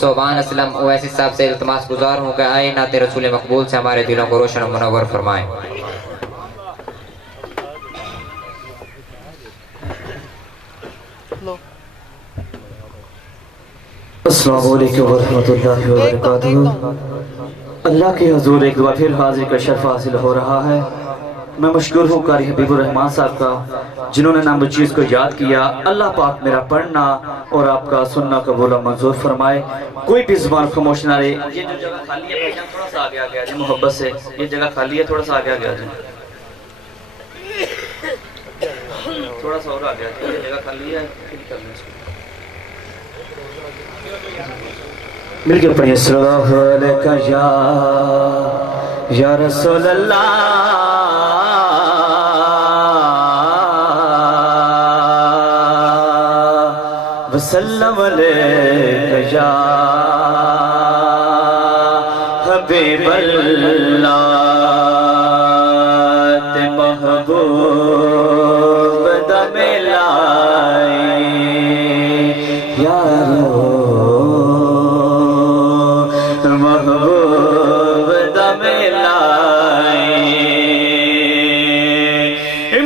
صوبان اسلم اویسی صاحب سے التماس گزار ہوں کہ آئے نعت رسول مقبول سے ہمارے دلوں کو روشن و منور فرمائیں۔ السلام علیکم ورحمۃ اللہ وبرکاتہ۔ اللہ کے حضور ایک دفعہ پھر حاضری کا شرف حاصل ہو رہا ہے۔ میں مشکور ہوں قاری حبیب الرحمن صاحب کا جنہوں نے نام چیز کو یاد کیا۔ اللہ پاک میرا پڑھنا اور آپ کا سننا قبول و منظور فرمائے۔ کوئی بھی زبان خاموش نہ رہے۔ یہ جو جگہ خالی ہے بھائی جان تھوڑا سا آگے آگے آ جائیں محبت سے۔ یہ جگہ خالی ہے تھوڑا سا آگے آگے آ جائیں، تھوڑا سا اور آگے آ جائیں۔ یہ جگہ خالی ہے مل کے پڑھیں صلی اللہ علیہ یا رسول اللہ وسلم علیہ یا حبیب اللہ تے محبوب دا ملائی یا محبوب دا ملائی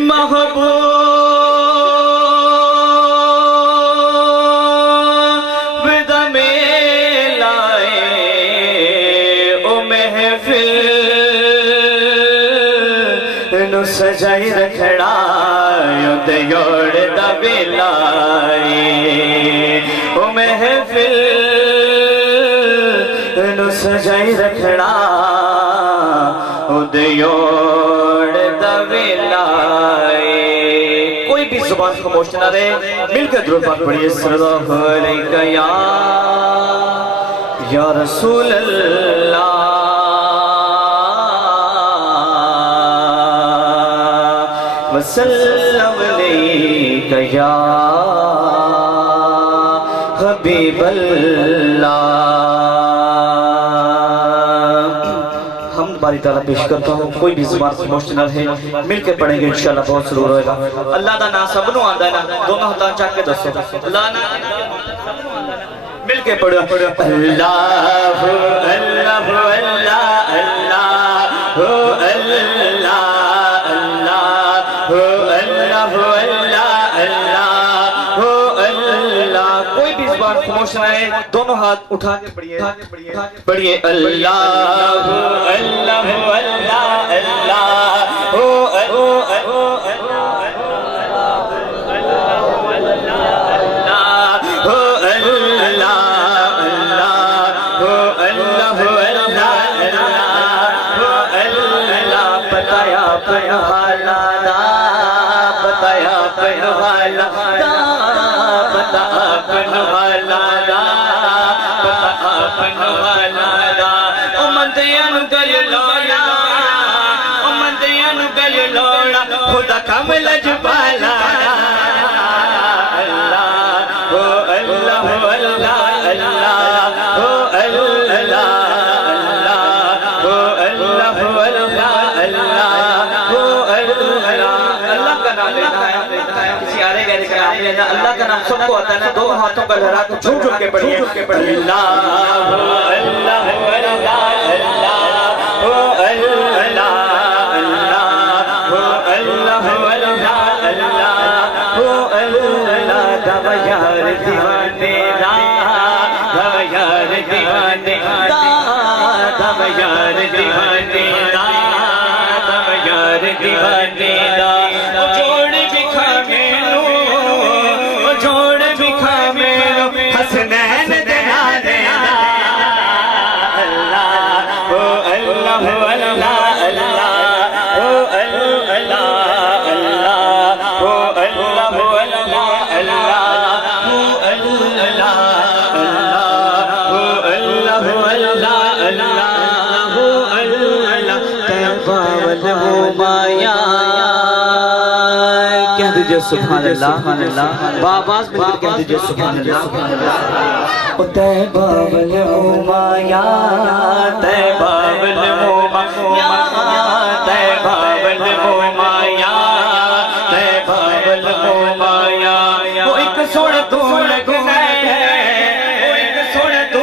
محبوب دا ملائی او محفل نو سجائی رکھڑا یو دیوڑ دا ملائی او محفل سجائی رکھڑا او دیوڑ دا ویلائی۔ کوئی بھی زبان خاموش نہ رہے، مل کے درود پاک پڑھیے صلی اللہ علیہ یا رسول اللہ وسلم علیہ یا حبیب اللہ۔ باری تعالیٰ پیش کرتا ہوں، کوئی بھی زبان خاموش نہ رہے، مل کے پڑھیں گے انشاءاللہ بہت سرور ہوئے گا۔ اللہ دا نام سب نو آندہ ہے نا، دونوں ہاتھاں چاک کے دسو اللہ نا مل کے پڑھو اللہ اللہ اللہ کوئی بھی زبان خاموش نہ رہے، دونوں ہاتھ اٹھا کے پڑھیے پڑھیے اللہ اللہ اللہ بتایا پہنوالا بتایا پہنوالا بتا پہنوالا بتا پہنوالا او مندیان گل لوڑا او مندیان گل لوڑا خدا کم لجبالا اللہ اللہ اللہ اللہ کا نام سب کو آتا ہے نا، دو ہاتھوں کا لہرا تو جھوم جھوم کے پڑھیے اللہ اللہ یار دیوانے یار دیوانے یار دیوانے یار دیوانے جوڑ بکھا میرو جوڑ بکھا میرو حسنین دینا دینا اللہ اللہ اللہ سبحان اللہ بآواز میں کہہ دیجئے سبحان اللہ طیبہ والعمایا طیبہ والعمایا طیبہ والعمایا طیبہ والعمایا وہ ایک سوڑ تو لگنا ہے وہ ایک سوڑ تو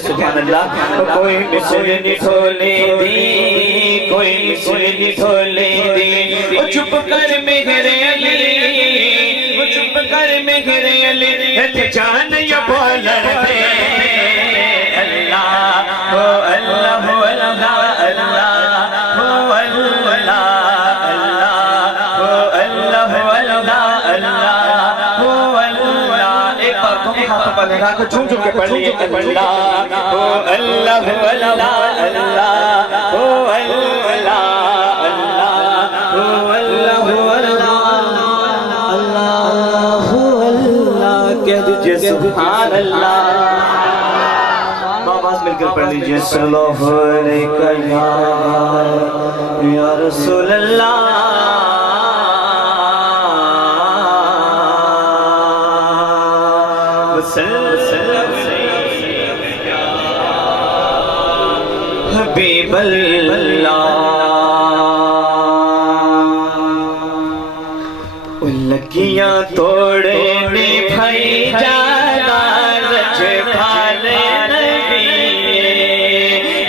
سبحان اللہ کوئی مثل نہیں کھولے دی کوئی مثل نہیں کھولے دی وہ چپ کر میرے علی وہ چپ کر میرے علی جان یا بولن دے اللہ ہو اللہ ہو اللہ اللہ ہو اللہ اللہ ہو اللہ ہو اللہ اللہ ہو اللہ ایک بار تم ہاتھ پر لگا کر جھوم جھوم کے پڑھ لیے اللہ ہو اللہ ہو اللہ اللہ ہو اللہ اللہ ہو اللہ ہو اللہ اللہ ہو اللہ کہہ دیجئے سبحان اللہ آواز مل کر پڑھ لیجئے صلی اللہ علیہ یا رسول اللہ حبیب اللہ لکیاں توڑے نے بھائی جانا رج بھالے نبی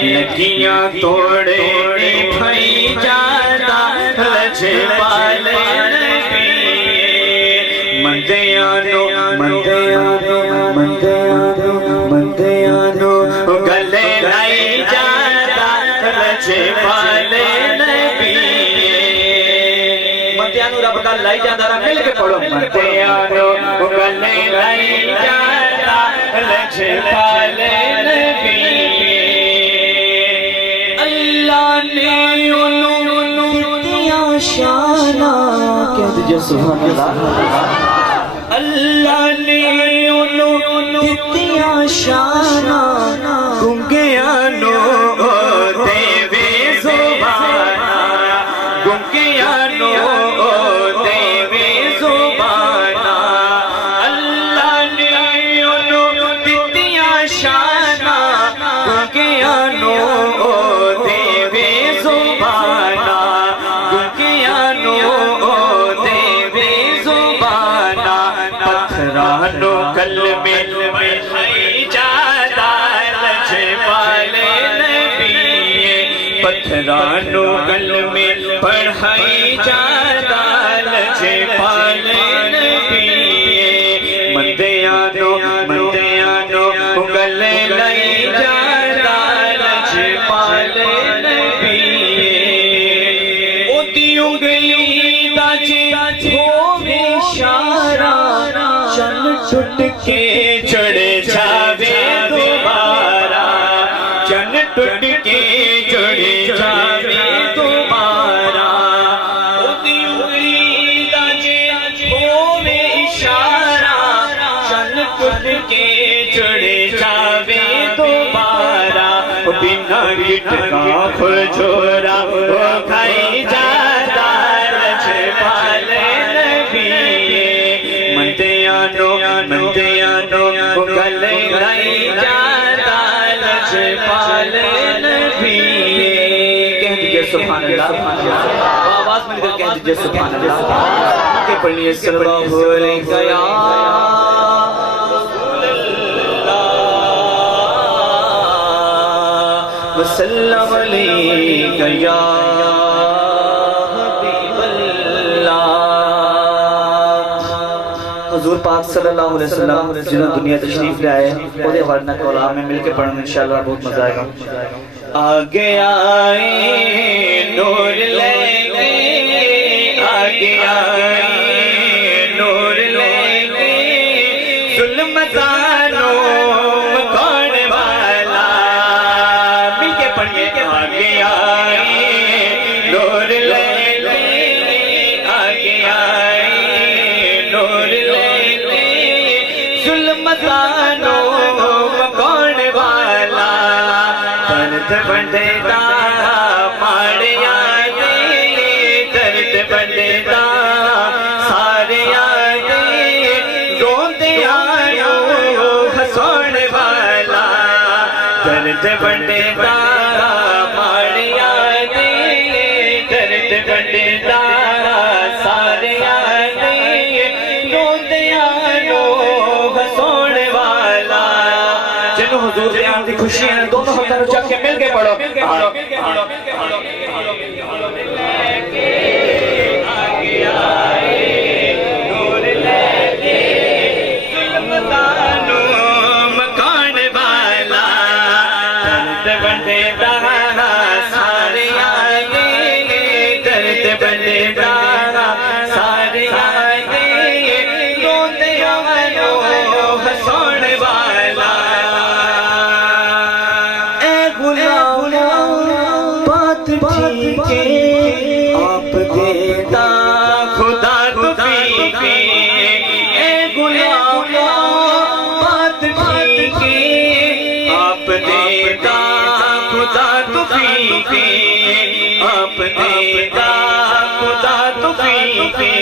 لکیاں توڑے نے بھائی جانا رج بھالے نبی مندیانو مندیانو مندیانو مندیانو گلے لائی جانا رج بھالے نبی مندیانو رب کا لائی جانا مل کے پڑھو مندیانو گلے لائی جانا رج بھالے نبی اللہ نے انہوں دیا شانہ کہہ دیجئے سبحان اللہ اللہ نے انہوں دیا شانہ گنگیانو دیوے زبانہ گنگیانو دیوے زبانہ اللہ نے انہوں دیا شانہ گنگیانو دیوے زبانہ گنگیانو دیوے زبانہ پتھرانو کلمے بڑھائی جانا رج بھالے نبی پتھرانو کلمے بڑھائی جانا رج بھالے نبی مندیانو مندیانو گلے لائی جانا رج بھالے نبی اُتی انگلی دا جی ہووے اشارہ چن ٹوٹ کے چڑھ جاوے دوبارہ چن ٹوٹ کے چڑھ جاوے دوبارہ اُتی انگلی دا جی ہووے اشارہ چن ٹوٹ کے چڑھ جاوے دوبارہ بنا گٹ کا کھجورا وہ کھائی جاتا رج بھالے نبی مندیانو مندیانو گلے لائی جاتا رج بھالے نبی کہہ دیجئے سبحان اللہ آواز مل کر کہہ دیجئے سبحان اللہ کہ پڑھنیے صلی اللہ علیہ یا وسلم علیک یا حبیب اللہ حضور پاک صلی اللہ علیہ وسلم جنہوں دنیا تشریف لے آئے خود ورنہ کولام میں مل کے پڑھنے انشاءاللہ بہت مزہ آئے گا آگے آئے نور لے گے آگے آئے نور لے گے ظلم زانو مکھوڑ والا مل کے پڑھیے آگے آئے نور لے گے آگے آئے نور لے گے ظلم زانو مکھوڑ والا درد بندے دا ماڑے آئے درد بندے دا سارے آئے روندے آئے درد بڑے دارا ماڑیا دے درد بڑے دارا ساریا دے روندیاں نو ہسون والا جنہوں حضور دے آن دی خوشی ہیں دونوں ہاتھوں نو چک کے مل کے پڑھو آپ دیتا خدا تو فیقے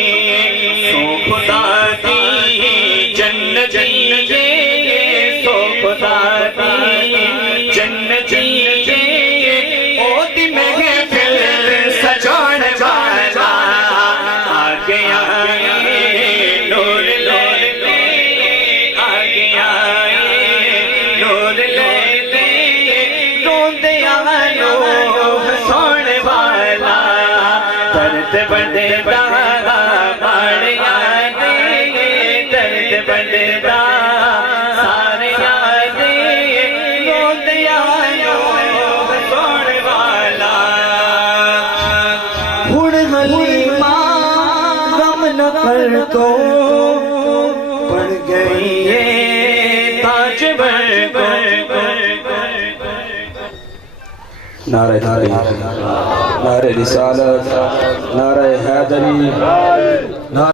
سو خدا دی جنت یہ سو خدا دی جنت یہ او دی محفل سجان والا آگے آئے نور لے لے آگے آئے نور لے لے روندے آنو ہسون والا درد بڑے دارا ماڑیا دے درد بڑے دارا ساریا دے روندے آنو ہسون والا ہن حلیمہ غم نہ کر تو پڑ گئی ہے تاج بر کو نعرہ تحریک، نعرہ رسالت، نعرہ حیدری،